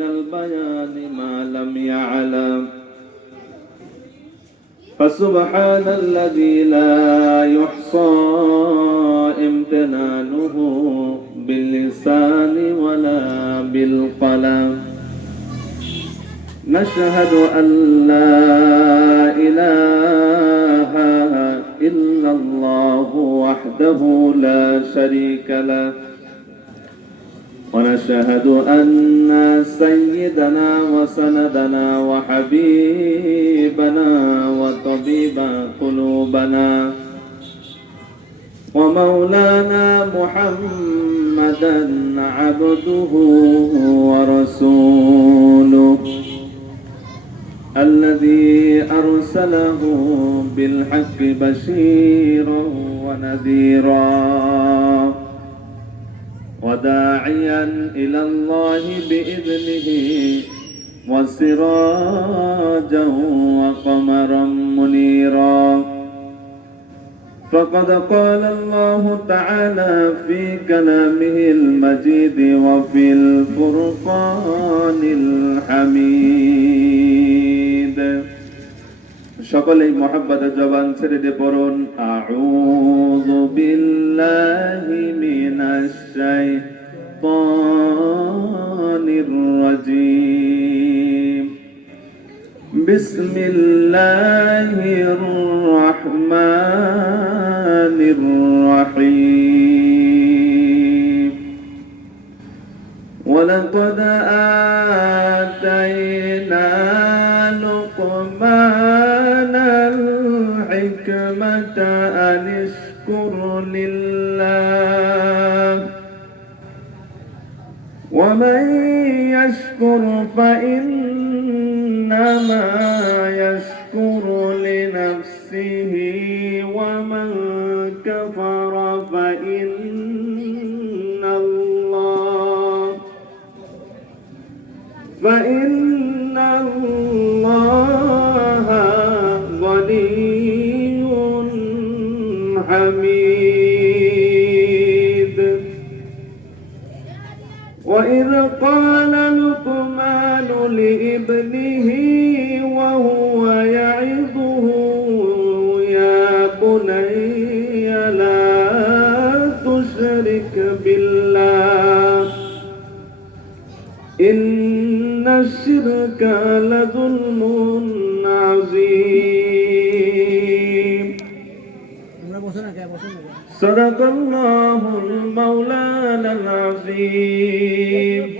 من البيان ما لم يعلم فسبحان الذي لا يحصى امتنانه باللسان ولا بالقلم نشهد أن لا إله إلا الله وحده لا شريك له ونشهد أن سيدنا وسندنا وحبيبنا وطبيب قلوبنا ومولانا محمدا عبده ورسوله الذي أرسله بالحق بشيرا ونذيرا وداعيا إلى الله بإذنه وسراجا وقمرا منيرا فقد قال الله تعالى في كلامه المجيد وفي الفرقان الحميد সকলেই মহব্বতে জবান ছেড়ে দিয়ে পড়ুন আউযু বিল্লাহি মিনাশ শাইতানির রাজীম বিসমিল্লাহির রাহমানির রাহিম ওয়ালাকাদ আতাইনা লুকমানাল হিকমাতা আন ইশকুর লিল্লাহ ওয়া মান ইয়াশকুর ফাইন্নামা ইয়াশকুরু লিনাফসিহি ওয়া মান কাফারা فإن الله غني حميد وإذ قال لقمان لابنه وهو يعظه يا بني لا تشرك بالله إن الشرك لظلم عظيم صدق الله المولانا العظيم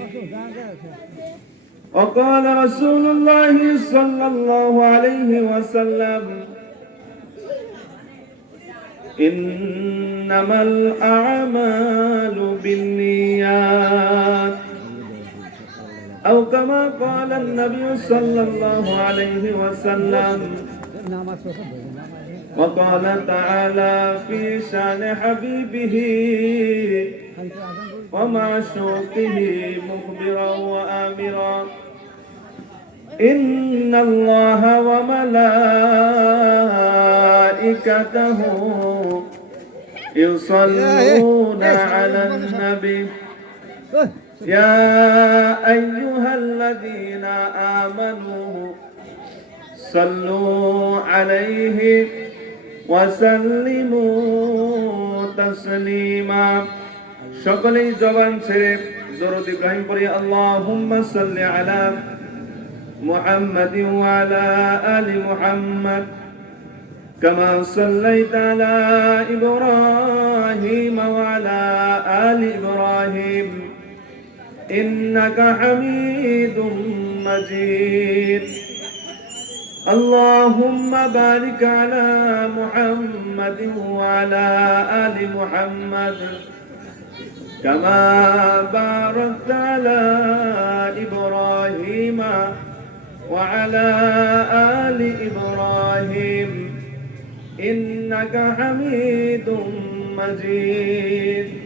وقال رسول الله صلى الله عليه وسلم إنما الأعمال بالنيات أو كما قال النبي صلى الله عليه وسلم وقال تعالى في شان حبيبه ومعشوقه مخبرا وآمرا إن الله وملائكته يصلون على النبي يا أيها الذين آمنوا صلوا عليه وسلموا تسليما সকলেই জবান ছেড়ে দরুদ ইব্রাহিম পড়ি আল্লাহুম্মা সাল্লি আলা মুহাম্মাদিন ওয়া আলা আলি মুহাম্মাদ কামা সাল্লাইতা আলা ইব্রাহিম ওয়া আলা আলি ইব্রাহিম إنك حميد مجيد اللهم بارك على محمد وعلى آل محمد كما باركت على إبراهيم وعلى آل إبراهيم إنك حميد مجيد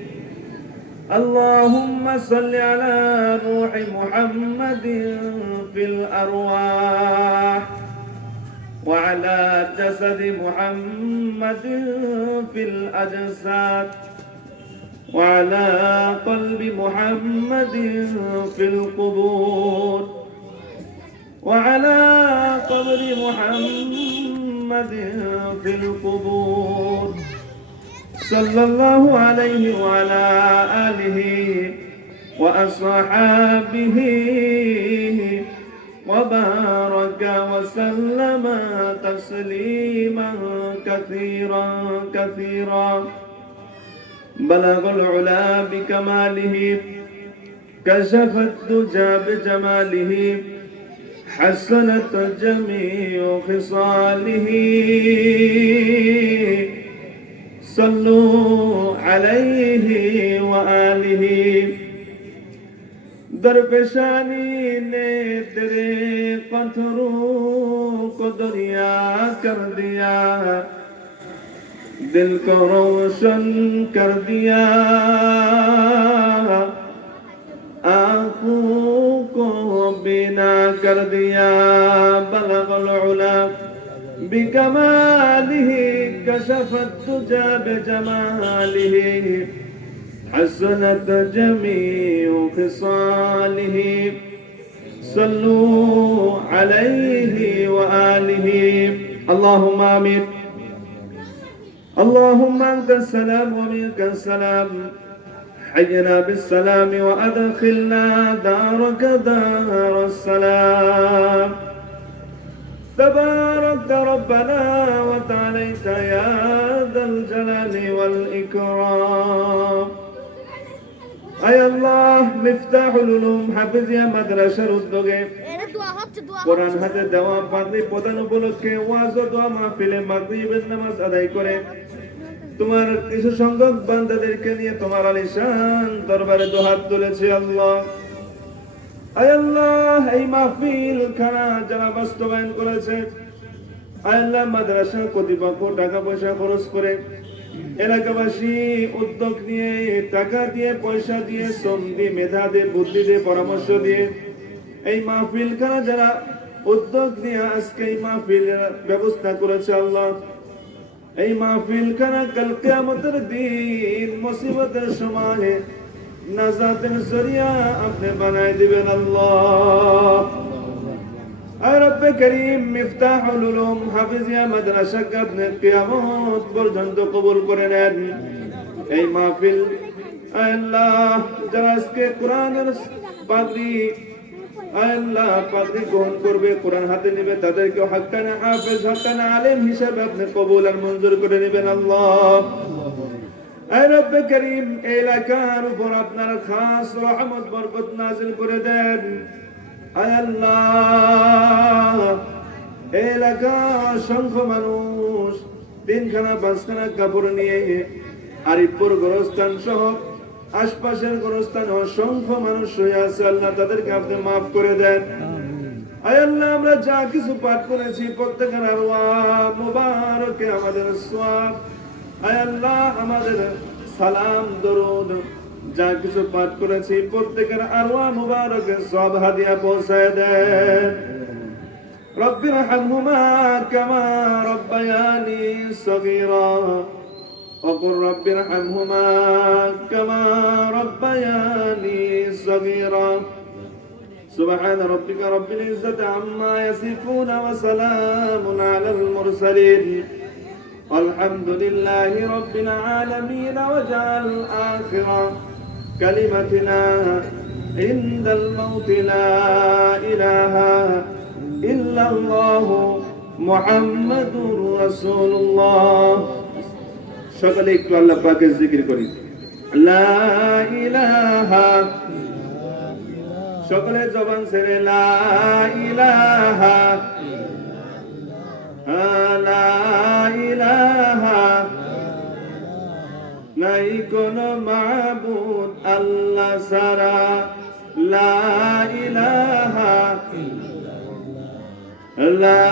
اللهم صل على روح محمد في الأرواح وعلى جسد محمد في الأجساد وعلى قلب محمد في القبور وعلى قبر محمد في القبور صلى الله عليه وعلى آله وأصحابه وبارك وسلم تسليما كثيرا كثيرا بلغ العلا بكماله كشف الدجى بجماله حسنت جميع خصاله صلوا عليه وآله درپشانی نے تیرے قطروں کو دریا کر دیا دل کو روشن کر دیا آنکھوں کو بینا کر دیا بلغ العلا بکمالہ کشف الدجى بجمالہ حسنت جميع خصاله صلوا عليه وآله اللهم آمين اللهم أنت السلام ومنك السلام حينا بالسلام وأدخلنا دارك دار السلام تبارك ربنا وتعاليت يا ذا الجلال والإكرام আয় আল্লাহ মিফতাহুল উলুম হাফিজিয়া মাদ্রাসার উদ্যোগে কোরআন হাতে দেওয়া পাগড়ি প্রদান উপলক্ষে ওয়াজ ও দোয়া মাহফিলে মাগরিবের নামাজ আদায় করে তোমার কিছু সংখ্যক বান্দাদেরকে নিয়ে তোমার আলিশান দরবারে দুহাত তুলেছি আল্লাহ আয় আল্লাহ এই মাহফিল খানা যারা বাস্তবায়ন করেছে আয় আল্লাহ মাদ্রাসা কর্তৃপক্ষ টাকা পয়সা খরচ করে এলাকাবাসী উদ্যোগ নিয়ে টাকা দিয়ে পয়সা দিয়ে শ্রম দিয়ে মেধা দিয়ে বুদ্ধি দিয়ে পরামর্শ দিয়ে এই মাহফিল খানা যারা উদ্যোগ নিয়ে আজকে এই মাহফিলের ব্যবস্থা করেছে আল্লাহ এই মাহফিল খানা কাল কিয়ামতের দিন মুসিবতের সময় নাজাতের জরিয়া আপনি বানায় দিবেন আল্লাহ আর রব্বে করিম মিফতাহুল উলুম হাফিজিয়া মাদ্রাসাকে আপনি কিয়ামত পর্যন্ত কবুল করে নেন এই মাহফিল আল্লাহ যারা আজকে কোরআনের পাগড়ি আল্লাহ পাগড়ি গ্রহণ করবে কোরআন হাতে নেবে তাদেরকে হাক্কানা হাফেজ হাক্কানা আলেম হিসেবে আপনি কবুল আর মঞ্জুর করে নেবেন আল্লাহ আর রব্বে করিম এই এলাকার উপর আপনার খাস রহমত বরকত নাযিল করে দেন আয় আল্লাহ এলাকা অসংখ্য মানুষ তিনখানা পাঁচখানা কাপড় নিয়ে আরিফপুর গোরস্থান সহ আশপাশের গোরস্থান অসংখ্য মানুষ হয়ে আছে আল্লাহ তাদেরকে আপনি মাফ করে দেন আয় আল্লাহ আমরা যা কিছু পাঠ করেছি প্রত্যেকের আরওয়াহ মুবারকে আমাদের সওয়াব আয় আল্লাহ আমাদের সালাম দরুদ যা কিছু পাঠ করেছি প্রত্যেকের আরওয়াহ মুবারকে সব হাদিয়া পৌঁছায় দেন রব্বির হামহুমা কামা রব্বায়ানি সগীরা وقل رب ارحمهما كما ربياني صغيرا سبحان ربك رب العزة عما يصفون وسلام على المرسلين والحمد لله رب العالمين وجعل آخر كلمتنا عند الموت لا إله إلا الله محمد رسول الله সকলে একটু আল্লাহ পাকের জিকির করি লা ইলাহা সকলে জবান ছেড়ে লা ইলাহা লা ইলাহা নাই কোনো মাবুদ আল্লাহ ছাড়া লা ইলাহা লা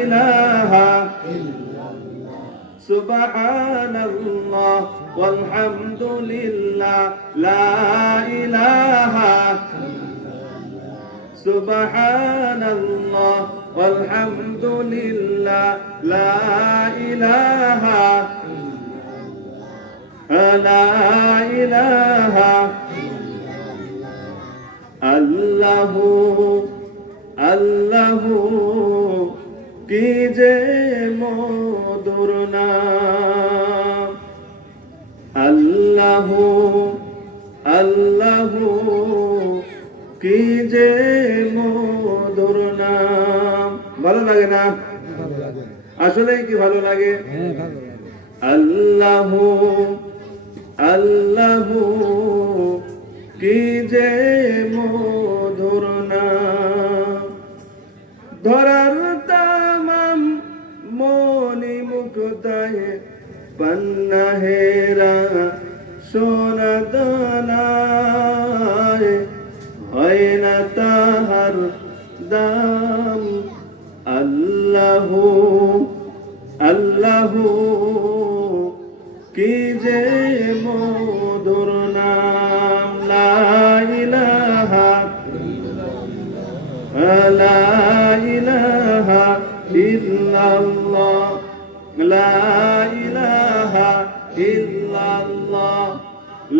ইলাহা সুবহানাল্লাহ ওয়ালহামদুলিল্লাহ লা ইলাহা সুবহানাল্লাহ ওয়ালহামদুলিল্লাহ লা ইলাহা লা ইলাহা আল্লাহু আল্লাহু কি যে মধুর নাম আল্লাহু আল্লাহু কি যে মধুর নাম ভালো লাগে না আসলে কি ভালো লাগে আল্লাহু আল্লাহু কি যে মধুর নাম ধরার তামাম মনি মুক্তায় পন্না হেরা সোনা দানায় হয় না তাহার দাম আল্লাহু আল্লাহু কি যে মধুর নাম লা ইলাহা লা ইলাহা ইল্লাল্লাহ লা ইলাহা ইল্লাল্লাহ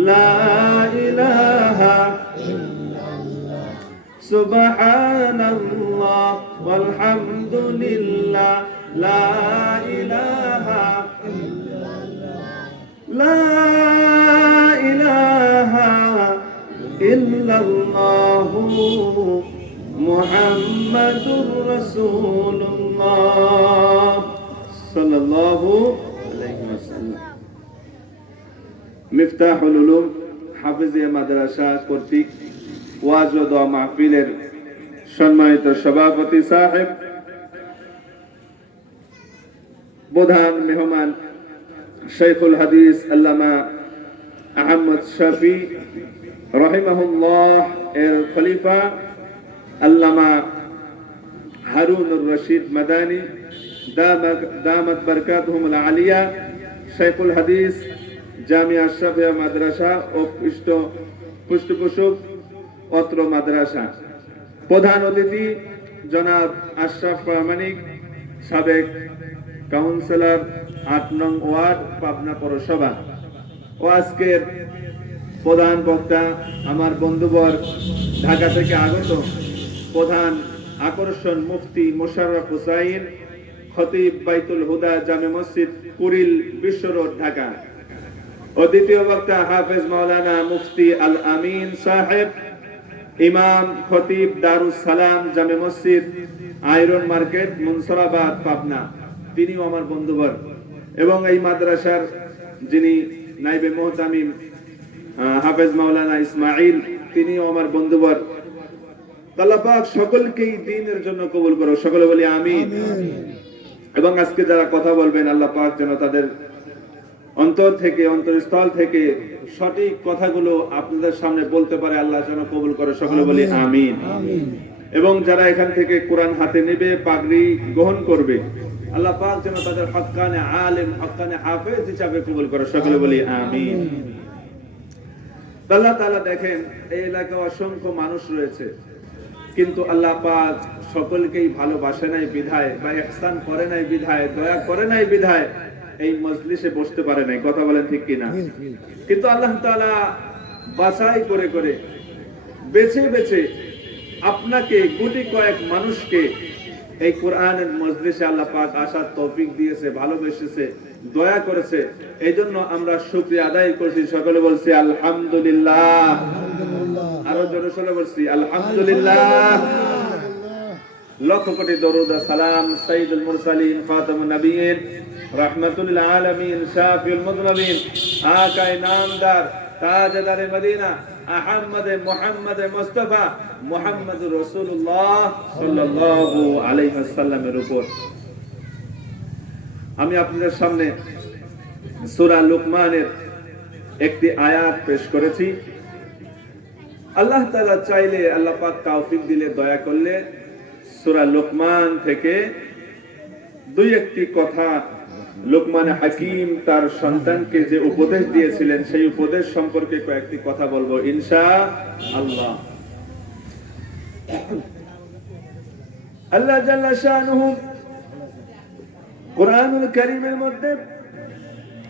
লা ইলাহা সুবহানাল্লাহ ওয়াল হামদুলিল্লাহ লা ইলাহা লা ইলাহা ইল্লাল্লাহ মুহাম্মাদুর রাসূলুল্লাহ সাল্লাল্লাহু আলাইহি ওয়াসাল্লাম মিফতাহুল উলুম হাফিজিয়া মাদ্রাসা কর্তৃক ওয়াজ ও দোয়া মাহফিলের সম্মানিত সভাপতি সাহেব প্রধান মেহমান শাইখুল হাদিস আল্লামা আহমদ শফি রহিমাহুল্লাহ এর খলিফা আল্লামা হারুনুর রশিদ মাদানী দামাত বারকাতুহুমুল আলিয়া শাইখুল হাদিস জামিয়া আশরাফিয়া মাদ্রাসা ও পৃষ্ঠপোষক অত্র মাদ্রাসা প্রধান অতিথি জনাব আশরাফ প্রামাণিক সাবেক কাউন্সিলর 8 নং ওয়ার্ড পাবনা পৌরসভা ও আজকের প্রধান বক্তা আমার বন্ধুবর ঢাকা থেকে আগত প্রধান আকর্ষণ মুফতি মোশাররফ হুসাইন খতিব বাইতুল হুদা জামে মসজিদ কুড়িল বিশ্ব রোড ঢাকা ও দ্বিতীয় বক্তা হাফেজ মাওলানা মুফতি আল আমিন সাহেব ইমাম খতিব দারুস সালাম জামে মসজিদ আয়রন মার্কেট মুনসরাবাদ পাবনা তিনিও আমার বন্ধুবর এবং এই মাদ্রাসার যিনি নাইবে মুহতামিম হাফেজ মাওলানা ইসমাইল তিনিও আমার বন্ধুবর আল্লাহ পাক সকলকেই দ্বীনের জন্য কবুল করো সকলে বলি আমিন এবং আজকে যারা কথা বলবেন আল্লাহ পাক যেন তাদের অন্তর থেকে অন্তরস্থল থেকে সঠিক কথাগুলো আপনাদের সামনে বলতে পারে আল্লাহ যেন কবুল করে সকলে বলি আমিন এবং যারা এখান থেকে কোরআন হাতে নেবে পাগড়ি গ্রহণ করবে আল্লাহ পাক যেন তাদের হক্কানে আলেম হক্কানে হাফেজ হিসাবে কবুল করে সকলে বলি আমিন আল্লাহ তাআলা দেখেন এই এলাকায় অসংখ্য মানুষ রয়েছে কিন্তু আল্লাহ পাক সকলকেই ভালোবাসে নাই বিধায় বা ইহসান করে নাই বিধায় দয়া করে নাই বিধায় এই মজলিসে বসতে পারে নাই কথা বলেন ঠিক কিনা কিন্তু আল্লাহ তাআলা বাছাই করে করে বেছে বেছে আপনাকে গুটি কয়েক মানুষকে এই কোরআনের মজলিসে আল্লাহ পাক আসার তৌফিক দিয়েছে ভালোবেসেছে দয়া করেছে এইজন্য আমরা শুকরিয়া আদায় করছি সকলে বলছি আলহামদুলিল্লাহ আরো জোরে সরে বলছি আলহামদুলিল্লাহ লক্ষ কোটি দরুদ ও সালাম সাইয়্যিদুল মুরসালিন খাতামুন নবিয়্যিন রাহমাতুল লিল আলামিন শাফিউল মুযনিবিন আকায়ে নামদার তাজদারে মদিনা আহমদ মুহাম্মদ মুস্তাফা মুহাম্মদুর রাসূলুল্লাহ সাল্লাল্লাহু আলাইহি ওয়াসাল্লামের উপর আমি আপনাদের সামনে সূরা লুকমানের একটি আয়াত পেশ করেছি আল্লাহ তাআলা চাইলে আল্লাহ পাক তৌফিক দিলে দয়া করলে সূরা লুকমান থেকে দুই একটি কথা লুকমান হাকিম তার সন্তানকে যে উপদেশ দিয়েছিলেন সেই উপদেশ সম্পর্কে কয়েকটি কথা বলবো ইনশাআল্লাহ আল্লাহ জাল্লা শানুহু কুরআনুল কারীমের মধ্যে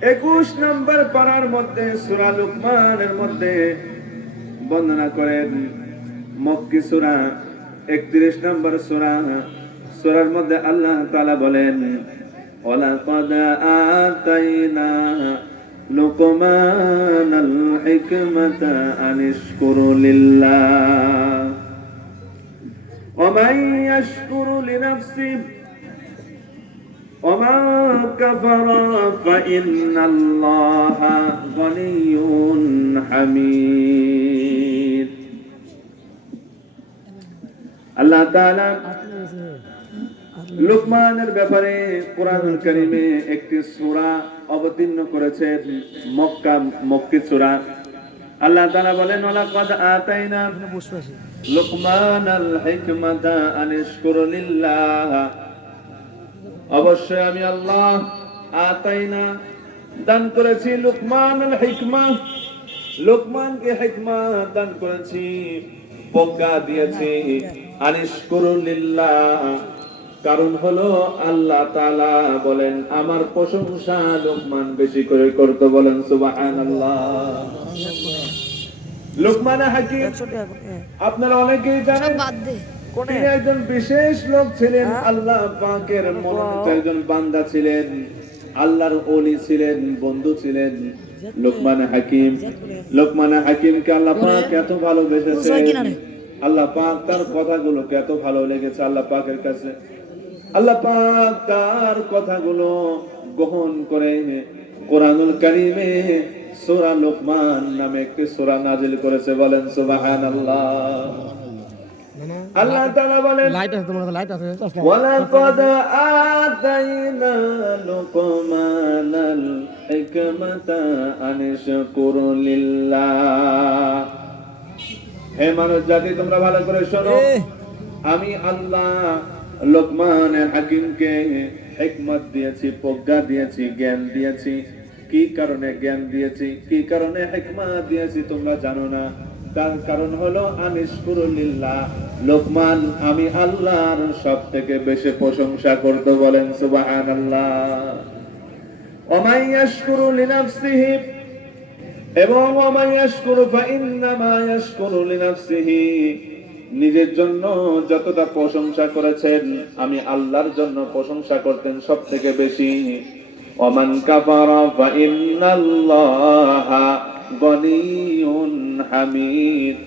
21 নম্বর পারার মধ্যে সূরা লুকমানের মধ্যে বর্ণনা করেন মক্কি সূরা 31 নম্বর সূরার মধ্যে আল্লাহ তাআলা বলেন ওয়ালাকাদ আতাইনা লুকমানাল হিকমাতা আনিশকুরু লিল্লাহ ওয়া মান ইয়াশকুরু লিনাফসিহি ওয়া মা কাফারা ফাইন্নাল্লাহা গনিয়্যুন হামিদ। আল্লাহ তাআলা লুকমানের ব্যাপারে কোরআনুল কারীমে একটি সূরা অবতীর্ণ করেছেন, মক্কি সূরা। আল্লাহ তাআলা বলেন ওয়ালাকাদ আতাইনা লুকমানাল হিকমাতা আনিশকুরু লিল্লাহ, অবশ্যই আমি আল্লাহ আতাইনা দান করেছি লুকমানাল হিকমা, লুকমানকে হিকমত দান করেছি, প্রজ্ঞা দিয়েছি। আনিশকুরু লিল্লাহ, কারণ হলো আল্লাহ তাআলা বলেন আমার প্রশংসা লুকমান বেশি করে করতে, বলেন সুবহানাল্লাহ। লুকমান হাকিম আপনারা অনেকেই জানেন তিনি একজন বিশেষ লোক ছিলেন, আল্লাহ পাকের মনোনীত একজন বান্দা ছিলেন, আল্লাহর ওলি ছিলেন, বন্ধু ছিলেন লুকমান হাকিম। লুকমান হাকিমকে আল্লাহ পাক এত ভালোবেসেছেন, আল্লাহ পাক তার কথাগুলোকে এত ভালো লেগেছে আল্লাহ পাকের কাছে। আল্লাহ পাক তার কথাগুলো গ্রহণ করে কোরআনুল কারীমে সূরা লুকমান নামে একটি সূরা নাযিল করেছে, বলেন সুবহানাল্লাহ। আল্লাহ তাআলা বলেন ওয়ালাকাদ আতাইনা লুকমানাল হিকমাতা আনিশকুরু লিল্লাহ। হে মানুষ জাতি তোমরা ভালো করে শোনো, আমি আল্লাহ লুকমান হাকিমকে হিকমত দিয়েছি, প্রজ্ঞা দিয়েছি, জ্ঞান দিয়েছি। কি কারণে জ্ঞান দিয়েছি, কি কারণে হিকমত দিয়েছি তোমরা জানো না? তার কারণ হলো আনিশকুরু লিল্লাহ, লুকমান আমি আল্লাহর সবথেকে বেশি প্রশংসা করতে, বলেন সুবহানাল্লাহ। ওয়া মান ইয়াশকুরু লিনাফসিহি, এবং ওয়া মান ইয়াশকুরু ফাইন্নামা ইয়াশকুরু লিনাফসিহি, নিজের জন্য যতটা প্রশংসা করেছেন আমি আল্লাহর জন্য প্রশংসা করতেন সবথেকে বেশি। ওয়া মান কাফারা ফাইন্নাল্লাহা গনিয়্যুন হামিদ,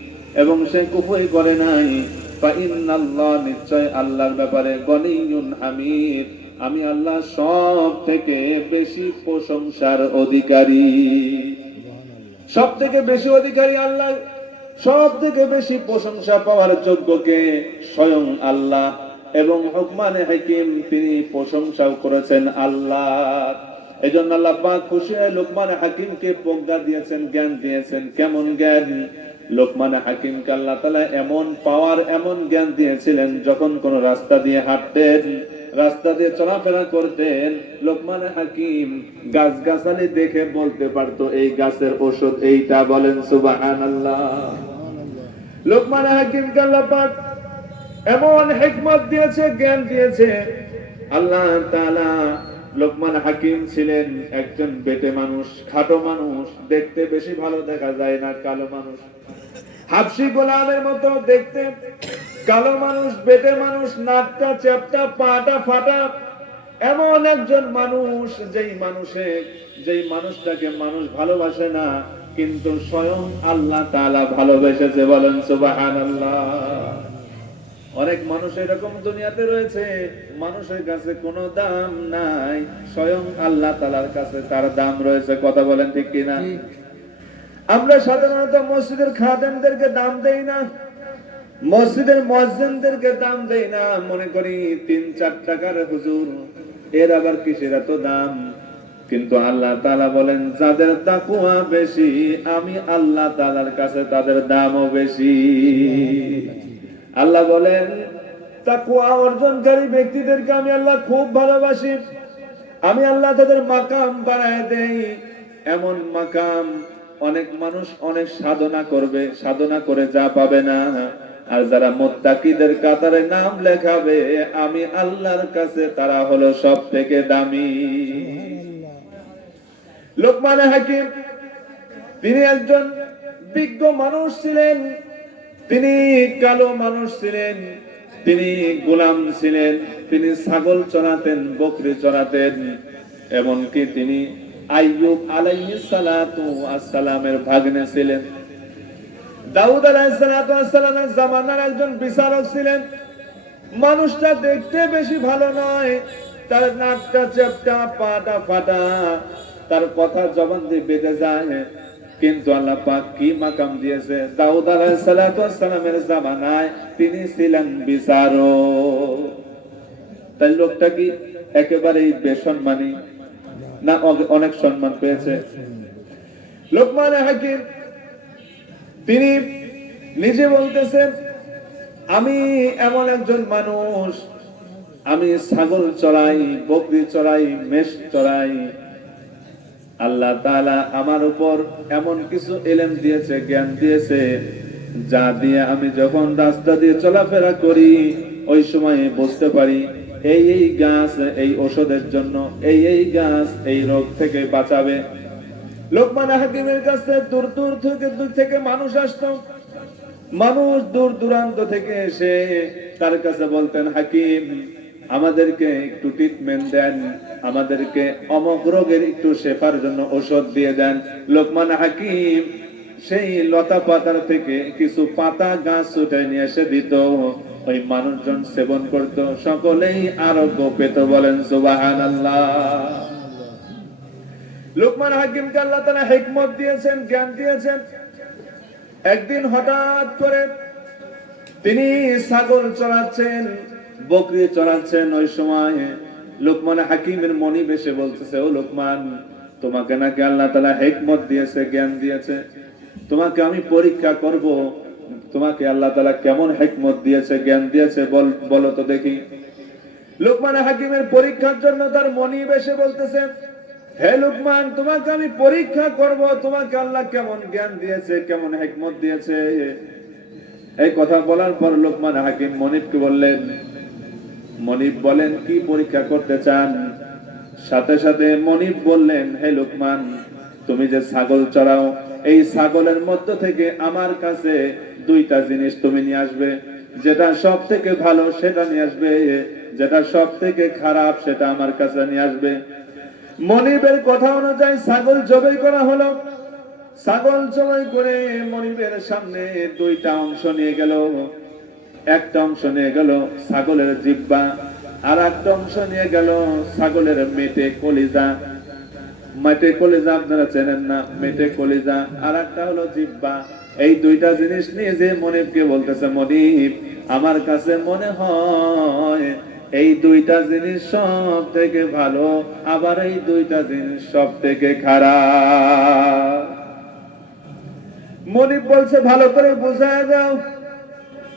এবং সে কুফরি করে নাই। ফাইন্নাল্লাহ, নিশ্চয় আল্লাহর ব্যাপারে, গনিয়্যুন হামিদ, আমি আল্লাহ সব থেকে বেশি প্রশংসার অধিকারী। সব থেকে বেশি অধিকারী আল্লাহ, সব থেকে বেশি প্রশংসা পাওয়ার যোগ্য কে? স্বয়ং আল্লাহ। এবং লুকমান হাকিম তিনি প্রশংসাও করেছেন আল্লাহ। এজন্য আল্লাহ পাক খুশি হয়ে লুকমান হাকিমকে প্রজ্ঞা দিয়েছেন, জ্ঞান দিয়েছেন। কেমন জ্ঞান? লুকমান হাকিমকে আল্লাহ তাআলা এমন পাওয়ার, এমন জ্ঞান দিয়েছিলেন, যখন কোন রাস্তা দিয়ে হাঁটতেন, রাস্তা দিয়ে চলাফেরা করতেন, লুকমান হাকিম গাছগাছালি দেখে বলতে পারতো এই গাছের ঔষধ এইটা, বলেন সুবহানাল্লাহ। লুকমান হাকিমকে আল্লাহ পাক এমন হিকমত দিয়েছে, জ্ঞান দিয়েছে। আল্লাহ তাআলা লুকমান হাকিম ছিলেন একজন বেটে মানুষ, খাটো মানুষ, দেখতে বেশি ভালো দেখা যায় না, কালো মানুষ, হাবশী গোলামের মতো দেখতে, কালো মানুষ, বেটে মানুষ, নাকটা চ্যাপ্টা, পাটা ফাটা, এমন একজন মানুষ যেই মানুষটাকে মানুষ ভালোবাসে না, কিন্তু স্বয়ং আল্লাহ তাআলা ভালোবেসেছে, বলেন সুবহানাল্লাহ। অনেক মানুষ এরকম দুনিয়াতে রয়েছে, মানুষের কাছে কোনো দাম নাই, স্বয়ং আল্লাহ তাআলার কাছে তার দাম রয়েছে, কথা বলেন ঠিক কিনা? আমরা সাধারণত মসজিদের খাদেমদেরকে দাম দেই না, মসজিদের মুয়াজ্জিনদেরকে দাম দেই না, মনে করি 3-4 টাকার হুজুর, এর আবার কিসের এত দাম? কিন্তু আল্লাহ তাআলা বলেন যাদের তাকওয়া বেশি, আমি আল্লাহ তাআলার কাছে তাদের দামও বেশি। আল্লাহ বলেন তাকওয়া অর্জনকারী ব্যক্তিদেরকে আমি আল্লাহ খুব ভালোবাসি, আমি আল্লাহ তাদের মাকাম বাড়ায় দেই। এমন মাকাম অনেক মানুষ অনেক সাধনা করবে, সাধনা করে যা পাবে না, আর যারা মুত্তাকিদের কাতারে নাম লেখাবে আমি আল্লাহর কাছে তারা হলো সব থেকে দামি। লোকমান হাকিম তিনি একজন বিজ্ঞ মানুষ ছিলেন, তিনি কালো মানুষ ছিলেন, তিনি গোলাম ছিলেন, তিনি ছাগল চড়াতেন, বকরি চড়াতেন, এমনকি তিনি আইয়ুব আলাইহিস সালাতু ওয়াস সালামের ভাগ্নে ছিলেন। দাউদ আলাইহিস সালাতু ওয়াস সালামের জামানার একজন বিচারক ছিলেন। মানুষটা দেখতে বেশি ভালো নয়, তার নাকটা চ্যাপ্টা, পাটা ফাটা, তার কথা জবান দিয়ে বেঁধে যায়, কিন্তু আল্লাহ পাক কি মাকাম দিয়েছে, দাউদ আলাইহিস সালাতু ওয়াস সালামের জামানায় তিনি ছিলেন বিচারক। তাই লোকটা কি একেবারেই বেসম্মানী না অনেক সম্মান পেয়েছে? লোকমান হাকিম তিনি নিজে বলতেছেন, আমি এমন একজন মানুষ, আমি ছাগল চড়াই, বকরি চড়াই, মেষ চড়াই, আল্লাহ তাআলা আমার উপর এমন কিছু ইলম দিয়েছে, জ্ঞান দিয়েছে, যা দিয়ে আমি যখন রাস্তা দিয়ে চলাফেরা করি ওই সময় বুঝতে পারি এই এই গাছ এই ঔষধের জন্য, এই এই গাছ এই রোগ থেকে বাঁচাবে। লোকমান হাকিমের কাছে দূর দূর থেকে মানুষ আসতো, মানুষ দূর দূরান্ত থেকে এসে তার কাছে বলতেন, হাকিম আমাদেরকে একটু ট্রিটমেন্ট দেন, আমাদেরকে অমুক রোগের একটু শেফার জন্য ঔষধ দিয়ে দেন। লোকমান হাকিম সেই লতা পাতার থেকে কিছু পাতা গাছ উঠে নিয়ে এসে দিত, ওই মানুষজন সেবন করত, সকলেই আরোগ্য পেত। বলেন সুবহানাল্লাহ। লোকমান হাকিমকে আল্লাহ তাআলা হিকমত দিয়েছেন, জ্ঞান দিয়েছেন। একদিন হঠাৎ করে তিনি ছাগল চড়াচ্ছেন, বকরি চড়াচ্ছেন, ওই সময় লোকমান হাকিমের মনিব এসে বলতেছে, ও লোকমান, তোমাকে নাকি আল্লাহ তাআলা হিকমত দিয়েছে, জ্ঞান দিয়েছে, তোমাকে আমি পরীক্ষা করব, তোমাকে আল্লাহ তাআলা কেমন হিকমত দিয়েছে, জ্ঞান দিয়েছে বলো তো দেখি। লোকমান হাকিমের পরীক্ষার জন্য তার মনিব এসে বলতেছে, হে লোকমান, তোমাকে আমি পরীক্ষা করব, তোমাকে আল্লাহ কেমন জ্ঞান দিয়েছে, কেমন হিকমত দিয়েছে। এই কথা বলার পর লোকমান হাকিম মনিবকে বললেন, মনিব বলেন কি পরীক্ষা করতে চান? সাথে সাথে মনিব বললেন, হে লোকমান, তুমি যে ছাগল চড়াও, এই ছাগলের মধ্য থেকে আমার কাছে দুইটা জিনিস তুমি নিয়ে আসবে, যেটা সব থেকে ভালো সেটা নিয়ে আসবে, যেটা সব থেকে খারাপ সেটা আমার কাছে নিয়ে আসবে। মনিবের কথা অনুযায়ী ছাগল জবাই করা হলো। ছাগল জবাই করে মনিবের সামনে দুইটা অংশ নিয়ে গেল। একটা অংশ নিয়ে গেল ছাগলের জিহ্বা, আর একটা অংশ নিয়ে গেল ছাগলের মেটে কলিজা। মেটে কলিজা আপনারা চেনেন না? মেটে কলিজা আর একটা হলো জিহ্বা। এই দুইটা জিনিস নিয়ে যে মনিবকে বলতেছে, মনিব আমার কাছে মনে হয় এই দুইটা জিনিস সব থেকে ভালো, আবার এই দুইটা জিনিস সব থেকে খারাপ। মনিব বলছে, ভালো করে বুঝায় দাও,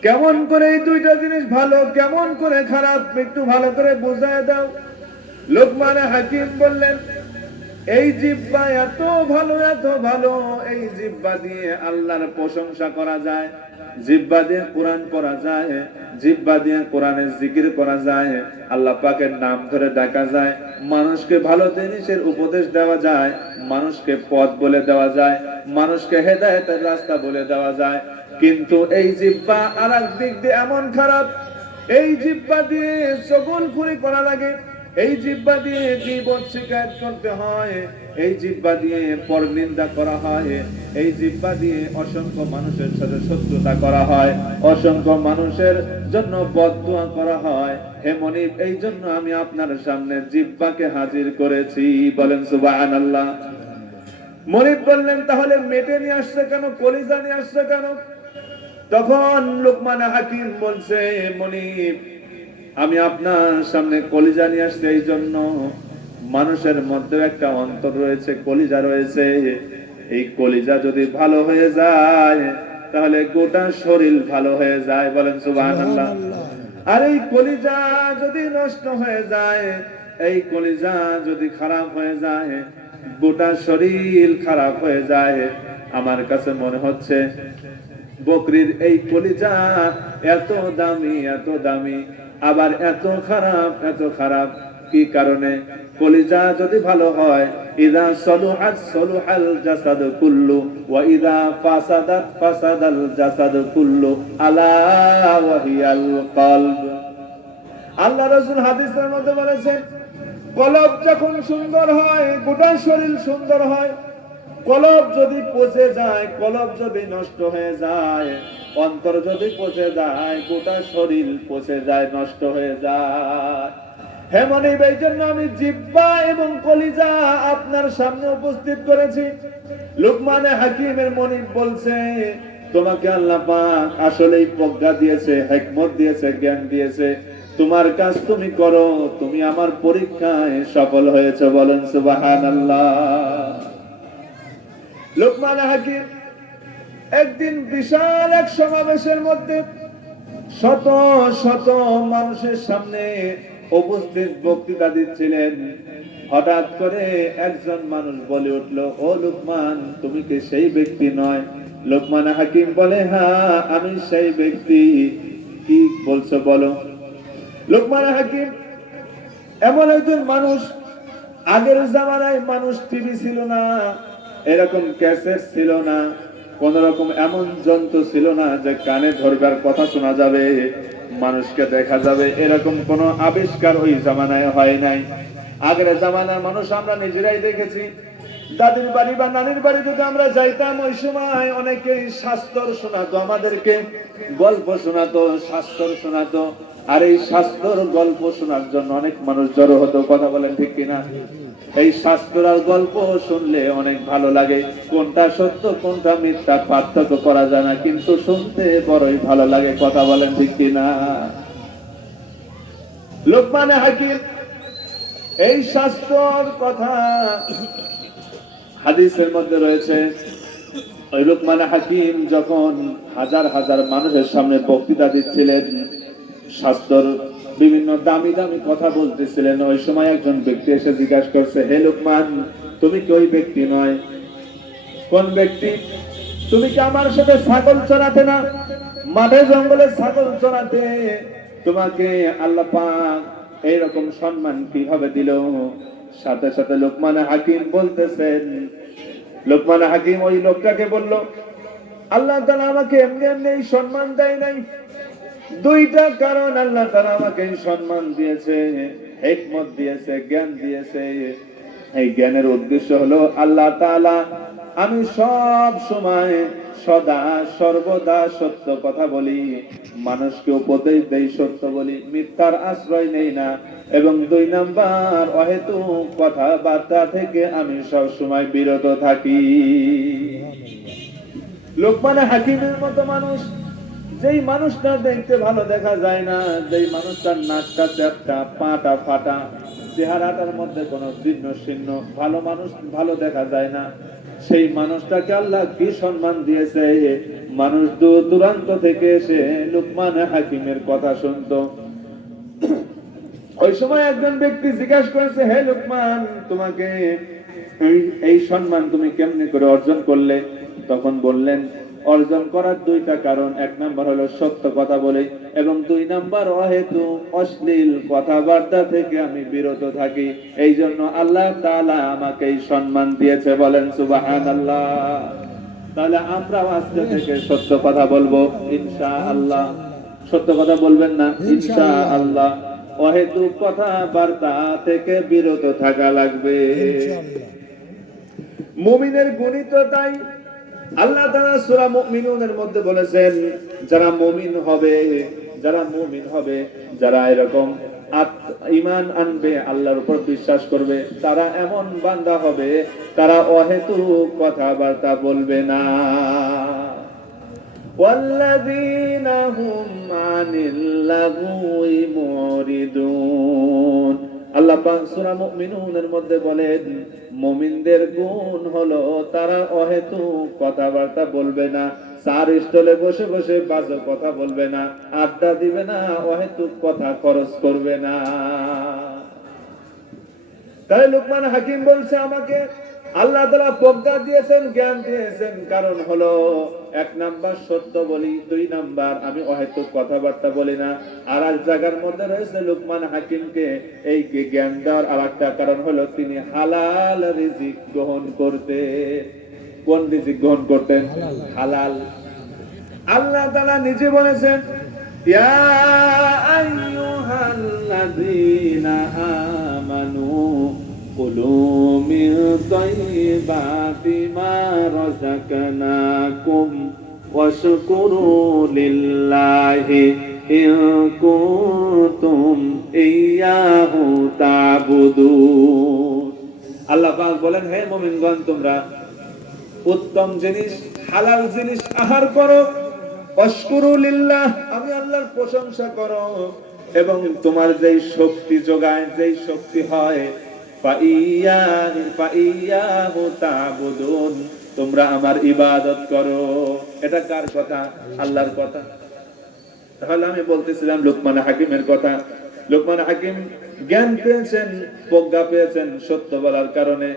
কেমন করে এই দুইটা জিনিস ভালো, কেমন করে খারাপ, একটু ভালো করে বুঝায় দাও। লোকমান হাকিম বললেন, এই জিহ্বা এত ভালো, এত ভালো, এই জিহ্বা দিয়ে আল্লাহর প্রশংসা করা যায়, জিহ্বা দিয়ে কোরআন পড়া যায়, জিহ্বা দিয়ে কোরআনের জিকির করা যায়, আল্লাহ পাকের নাম ধরে ডাকা যায়, মানুষকে ভালো জিনিসের উপদেশ দেওয়া যায়, মানুষকে পথ বলে দেওয়া যায়, মানুষকে হেদায়েতের রাস্তা বলে দেওয়া যায়। কিন্তু এই জিহ্বা আরেক দিক দিয়ে এমন খারাপ, এই জিহ্বা দিয়ে চগলখুরি করা লাগে, এই জিহ্বা দিয়ে গীবত শিকায়ত করতে হয়, এই জিহ্বা দিয়ে পরনিন্দা করা হয়, এই জিহ্বা দিয়ে অসংখ্য মানুষের সাথে শত্রুতা করা হয়, অসংখ্য মানুষের জন্য বদদুয়া করা হয়। হে মনিব, এই জন্য আমি আপনার সামনে জিহ্বাকে হাজির করেছি। বলেন সুবহানাল্লাহ। মনিব বললেন, তাহলে মেটে নিয়ে আসছে কেন, কলিজা নিয়ে আসছে কেন? তখন লোকমান হাকিম বলছে, মনিব আমি আপনার সামনে কলিজা নিয়ে আসছি এই জন্য, মানুষের মধ্যে একটা অন্তর রয়েছে, কলিজা রয়েছে, এই কলিজা যদি ভালো হয়ে যায় তাহলে গোটা শরীর ভালো হয়ে যায়। বলেন সুবহানাল্লাহ। আর এই কলিজা যদি নষ্ট হয়ে যায়, এই কলিজা যদি খারাপ হয়ে যায়, গোটা শরীর খারাপ হয়ে যায়। আমার কাছে মনে হচ্ছে বকরির এই কলিজা এত দামি, এত দামি, আবার এত খারাপ, এত খারাপ, কি কারণে? কলিজা যদি ভালো হয়, ইযা সলুহাত সলুহাল জাসাদ কুল্লু ওয়া ইযা ফাসাদাত ফাসাদাল জাসাদ কুল্লু আলা ওয়া হিয়াল কলব। আল্লাহ রাসূল হাদিসের মধ্যে বলেছেন, কলব যখন সুন্দর হয় গোটা শরীর সুন্দর হয়। কলব যদি পচে যায়, কলব যদি নষ্ট হয়ে যায়, অন্তর যদি পচে যায়, গোটা শরীর পচে যায়, নষ্ট হয়ে যায়। হে মানিব, এই জন্য আমি জিহ্বা এবং কলিজা আপনার সামনে উপস্থিত করেছি। লুকমানে হাকিমের মনিব বলছে, তোমাকে আল্লাহ পাক আসলেই প্রজ্ঞা দিয়েছে, হিকমত দিয়েছে, জ্ঞান দিয়েছে। তোমার কাজ তুমি করো, তুমি আমার পরীক্ষায় সফল হয়েছে। বলেন সুবহানাল্লাহ। লুকমান হাকিম একদিন বিশাল এক সমাবেশের মধ্যে শত শত মানুষের সামনে উপস্থিত বক্তৃতা দিচ্ছিলেন। হঠাৎ করে একজন মানুষ বলে উঠল, ও লুকমান, তুমি কি সেই ব্যক্তি নয়? লুকমান হাকিম বলে, হ্যাঁ আমি সেই ব্যক্তি। কি বলছো বলো? লুকমান হাকিম এমন একজন মানুষ, আগের জামানায় মানুষ টিভি ছিল না, এরকম ক্যাসেট ছিল না, কোন রকম এমন যন্ত্র ছিল না যে কানে ধরবার কথা শোনা যাবে, মানুষকে দেখা যাবে, এরকম কোন আবিষ্কার ওই জামানায় হয় নাই। আগের জামানার মানুষ আমরা নিজেরাই দেখেছি। দাদির বাড়ি বা নানির বাড়ি যদি আমরা যাইতাম, ওই সময় অনেকেই শাস্ত্র শোনাতো, আমাদেরকে গল্প শোনাতো, শাস্ত্র শোনাতো। আর এই শাস্ত্র গল্প শোনার জন্য অনেক মানুষ জড়ো হতো। কথা বলেন ঠিক কিনা? এই শাস্ত্র আর গল্প শুনলে অনেক ভালো লাগে। কোনটা সত্য কোনটা মিথ্যা পার্থক্য করা যায় না, কিন্তু শুনতে বড়ই ভালো লাগে। কথা বলেন ঠিক কিনা? লুকমান হাকিম এই শাস্ত্রর কথা হাদিসের মধ্যে রয়েছে। ওই লুকমান হাকিম যখন হাজার হাজার মানুষের সামনে বক্তৃতা দিচ্ছিলেন, শাস্ত্রর বিভিন্ন দামি দামি কথা বলতেছিলেন, ওই সময় একজন ব্যক্তি এসে জিজ্ঞাসা করছে, হে লুকমান, তুমি কি ওই ব্যক্তি নয়? কোন ব্যক্তি? তুমি কি আমার সাথে ছাগল চড়াতে না, মাঠে জঙ্গলে ছাগল চড়াতে? তোমাকে আল্লাহ পাক এইরকম সম্মান কিভাবে দিল? সাথে সাথে লুকমান হাকিম বলতেছেন, লুকমান হাকিম ওই লোকটাকে বলল, আল্লাহ তাআলা আমাকে এমনি এমনি সম্মান দেয় নাই। দুইটা কারণ আল্লাহ তাআলা আমাকে সম্মান দিয়েছে, হিকমত দিয়েছে, জ্ঞান দিয়েছে। এই জ্ঞানের উদ্দেশ্য হলো আল্লাহ তাআলা আমি সব সময় সদা সর্বদা সত্য কথা বলি, মানুষকে উপদেশ দেই, সত্য বলি, মিথ্যার আশ্রয় নেই না। এবং দুই নাম্বার, অহেতুক কথাবার্তা থেকে আমি সব সময় বিরত থাকি। লুকমান হাকিমের মতো মানুষ, যেই মানুষটা দেখতে ভালো দেখা যায় না, যেই মানুষটার নাকটা চ্যাপটা, পাটা ফাটা, চেহারাটার মধ্যে কোনো চিহ্ন চিহ্ন, ভালো মানুষ ভালো দেখা যায় না, সেই মানুষটাকে আল্লাহ কি সম্মান দিয়েছে। মানুষ দূর দূরান্ত থেকে এসে লুকমান হাকিমের কথা শুনতো। ওই সময় একজন ব্যক্তি জিজ্ঞাসা করেছে, হে লুকমান, তোমাকে এই সম্মান তুমি কেমনে করে অর্জন করলে? তখন বললেন, অর্জন করার দুইটা কারণ। এক নাম্বার হলো সত্য কথা বলে, এবং দুই নাম্বার অহেতুক অশ্লীল কথাবার্তা থেকে আমি বিরত থাকি। এই জন্য আল্লাহ তাআলা আমাকে এই সম্মান দিয়েছে। বলেন সুবহানাল্লাহ। তাহলে আমরাও আজকে থেকে সত্য কথা বলবো ইনশাআল্লাহ। সত্য কথা বলবেন না? ইনশাআল্লাহ। অহেতুক কথাবার্তা থেকে বিরত থাকা লাগবে। মুমিনের গুণিত তাই আল্লাহ তাআলা সূরা মুমিনুনের মধ্যে বলেছেন, যারা মুমিন হবে, যারা মুমিন হবে, যারা এরকম ঈমান আনবে, আল্লাহর উপর বিশ্বাস করবে, তারা এমন বান্দা হবে, তারা অহেতুক কথাবার্তা বলবে না। ওয়াল্লাযীনা হুম আনিল লাগwi মুরিদুন। আল্লাহ পাক সূরা মুমিনুনের মধ্যে বলেন, মুমিনদের গুণ হলো তারা অহেতুক কথাবার্তা বলবে না, চার স্টলে বসে বসে বাজে কথা বলবে না, আড্ডা দিবে না, অহেতুক কথা খরচ করবে না। তাই লুকমান হাকিম বলছে, আমাকে আল্লাহ তাআলা প্রজ্ঞা দিয়েছেন, জ্ঞান দিয়েছেন, কারণ হলো এক নাম্বার সত্য বলি, দুই নাম্বার আমি অহেতুক কথাবার্তা বলি না। আর এক জায়গার মধ্যে রয়েছে লুকমান হাকিমকে এই জ্ঞান দেওয়ার আর একটা কারণ হলো তিনি হালাল রিজিক গ্রহণ করতেন। কোন রিজিক গ্রহণ করতেন? হালাল। আল্লাহ তাআলা নিজে বলেছেন, ইয়া আইয়ুহাল্লাযীনা আমানু কুলু মিন তাইয়্যিবাতি মা রাযাকনাকুম ওয়াশকুরু লিল্লাহি ইন কুনতুম ইয়্যাহু তা'বুদুন। আল্লাহ পাক বলেন, হে মুমিনগণ, তোমরা উত্তম জিনিস, হালাল জিনিস আহার করো, ওয়াশকুরু লিল্লাহ, আমি আল্লাহর প্রশংসা করো, এবং তোমার যেই শক্তি যোগায়, যেই শক্তি হয়, ফাইয়াহু তা'বুদুন, তোমরা আমার ইবাদত করো। এটা কার কথা? আল্লাহর কথা। তাহলে আমি বলতেছিলাম লুকমান হাকিমের কথা। লুকমান হাকিম জ্ঞান পেয়েছেন, প্রজ্ঞা পেয়েছেন সত্য বলার কারণে।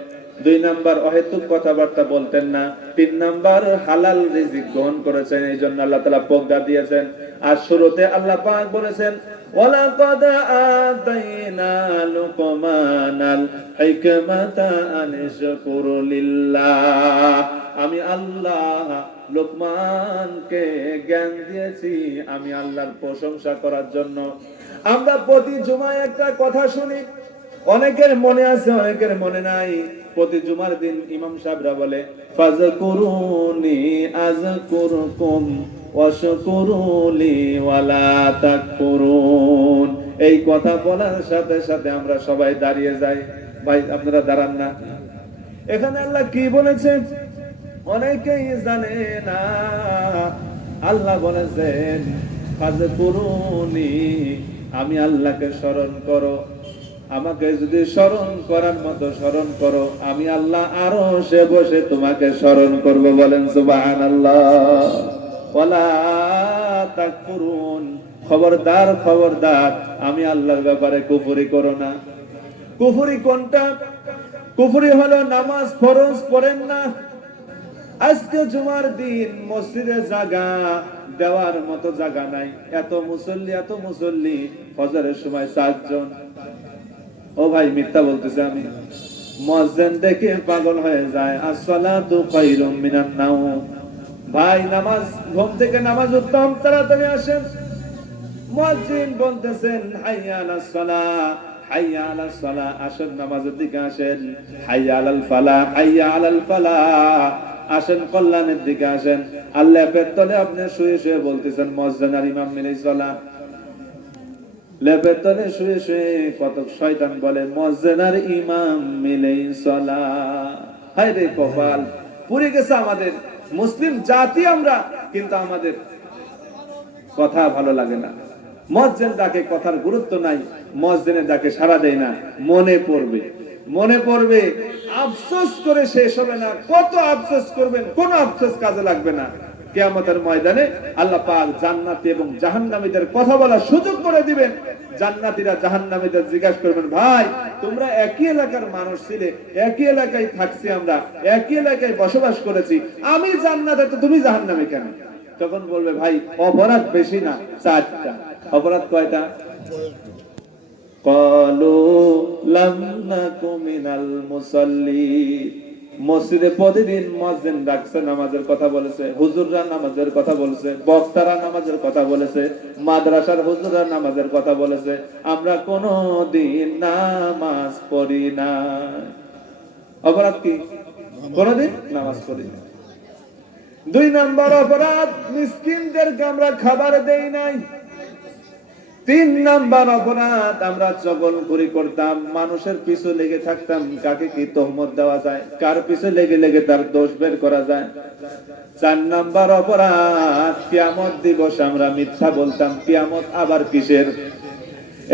দুই নাম্বার অহেতুক কথাবার্তা বলতেন না। তিন নাম্বার হালাল রিজিক গ্রহণ করেছেন, এই জন্য আল্লাহ তাআলা প্রজ্ঞা দিয়েছেন। আর শুরুতে আল্লাহ পাক বলেছেন, ওয়ালাকাদ আতাইনা লুকমানাল হিকমাতা আনশকুরু লিল্লাহ, আমি আল্লাহ লুকমানকে জ্ঞান দিয়েছি আমি আল্লাহর প্রশংসা করার জন্য। আমরা প্রতি জুমায় একটা কথা শুনি, অনেকের মনে আছে, অনেকের মনে নাই। প্রতি জুমার দিন ইমাম সাহেবরা বলে, ফাযকুরুনি আযকুরুকুম ওয়াশকুরু লি ওয়ালা তাকফুরুন। এই কথা বলার সাথে সাথে আমরা সবাই দাঁড়িয়ে যাই। ভাই আপনারা দাঁড়ান না। এখানে আল্লাহ কি বলেছেন অনেকেই জানে না। আল্লাহ বলেছেন, ফাযকুরুনি, আমি আল্লাহকে স্মরণ করো। আমাকে যদি স্মরণ করার মতো স্মরণ করো, আমি আল্লাহ আরো সে বসে তোমাকে স্মরণ করব। বলেন সুবহানাল্লাহ। ওয়ালা তাকফুরুন, খবরদার খবরদার, আমি আল্লাহর ব্যাপারে কুফরি করো না। কুফরি কোনটা? কুফরি হলো নামাজ ফরজ পড়েন না। আজকে জুমার দিন মসজিদে জায়গা দেওয়ার মতো জায়গা নাই, এত মুসল্লি, ফজরের সময় 4 জন। ও ভাই মিথ্যা বলতেছে আমি। মুয়াজ্জিন দেখে পাগল হয়ে যায়, আসসালাতু খায়রুম মিনান নাওম। ভাই নামাজ, ঘুম থেকে নামাজ উত্তম, তাড়াতাড়ি আসেন। মুয়াজ্জিন বলতেছেন, হাইয়া আলাস সালাহ, হাইয়া আলাস সালাহ, আসেন নামাজের দিকে আসেন। হাইয়া আলাল ফালাহ, হাইয়া আলাল ফালাহ, আসেন কল্যাণের দিকে আসেন। আল্লাহ পেতলে আপনি শুয়ে শুয়ে বলতেছেন মুয়াজ্জিন আর ইমাম মিলে সালাহ। লেপের তলে শুয়ে শুয়ে কত শয়তান বলে মুয়াজ্জিন আর ইমাম মিলে সালাহ। হায় রে কপাল, পুড়ে গেছে আমাদের। মুসলিম জাতি আমরা, কিন্তু আমাদের কথা ভালো লাগে না। মুয়াজ্জিন ডাকে, কথার গুরুত্ব নাই। মুয়াজ্জিনের ডাকে সাড়া দেয় না। মনে পড়বে, আফসোস করে শেষ হবে না। কত আফসোস করবেন, কোন আফসোস কাজে লাগবে না। কিয়ামতের ময়দানে আল্লাহ পাক জান্নাতি এবং জাহান্নামীদের কথা বলার সুযোগ করে দিবেন। জান্নাতীরা জাহান্নামীদের জিজ্ঞাসা করবেন, ভাই তোমরা একই এলাকার মানুষ ছিলে, একই এলাকায় থাকছি, আমরা একই এলাকায় বসবাস করেছি, আমি জান্নাতে তো তুমি জাহান্নামে কেন? তখন বলবে, ভাই অপরাধ বেশি না, 4টা। অপরাধ কয়টা? ক্বালু লাম নাকু মিনাল মুসাল্লিন। মসজিদে প্রতিদিন মুয়াজ্জিন ডাকছে, নামাজের কথা বলেছে, হুজুররা নামাজের কথা বলেছে, বক্তারা নামাজের কথা বলেছে, মাদ্রাসার হুজুররা নামাজের কথা বলেছে, আমরা কোনদিন নামাজ পড়ি না। অপরাধ কি? কোনদিন নামাজ পড়ি না। 2 নম্বর অপরাধ, মিসকিনদেরকে আমরা খাবার দেই নাই। 3 নম্বর অপরাধ, আমরা চগলখুরি করতাম, মানুষের পিছু লেগে থাকতাম, কাকে কি তহমত দেওয়া যায়, কার পিছু লেগে লেগে তার দোষ বের করা যায়। 4 নম্বর অপরাধ, কিয়ামত দিবস আমরা মিথ্যা বলতাম। কিয়ামত আবার কিসের?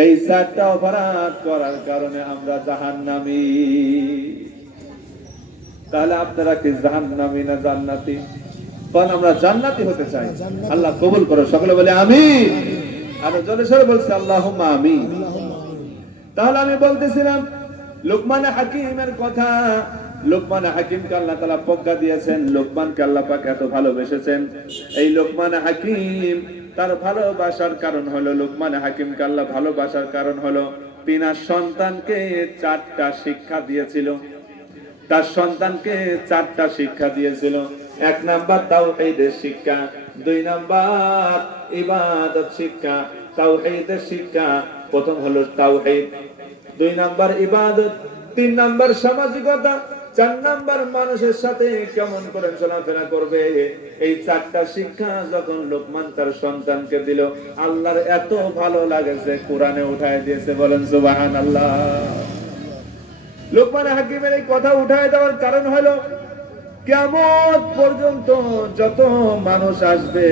এই 4টা অপরাধ করার কারণে আমরা জাহান্নামী। তাহলে আপনারা কি জাহান্নামী না জান্নাতি? কারণ আমরা জান্নাতি হতে চাই। আল্লাহ কবুল করো, সকলে বলে আমিন। আর জোরে বলছে আল্লাহুম্মা আমিন। তাহলে আমি বলতেছিলাম লুকমান হাকিমের কথা, লোকমান হাকিমকে আল্লাহ তাআলা প্রজ্ঞা দিয়েছেন, লোকমানকে আল্লাহ পাক এত ভালোবেসেছেন। এই লোকমান হাকিম তার ভালোবাসার কারণ হলো, লোকমান হাকিমকে আল্লাহ ভালোবাসার কারণ হলো তিনার সন্তানকে 4টা শিক্ষা দিয়েছিল। তার সন্তানকে 4টা শিক্ষা দিয়েছিল। 1 নাম্বার তাওহীদের শিক্ষা, 2 নাম্বার ইবাদত শিক্ষা, তাওহীদের শিক্ষা। প্রথম হলো তাওহীদ, 2 নাম্বার ইবাদত, 3 নাম্বার সামাজিকতা, 4 নাম্বার মানুষের সাথে কেমন করে চলাফেরা করবে। এই 4টা শিক্ষা যখন লোকমান তার সন্তানকে দিল, আল্লাহর এত ভালো লাগেছে কোরআনে উঠায় দিয়েছে। বলেন সুবহানাল্লাহ। লোকমান হাকিমের এই কথা উঠায় দেওয়ার কারণ হলো কিয়ামত পর্যন্ত যত মানুষ আসবে,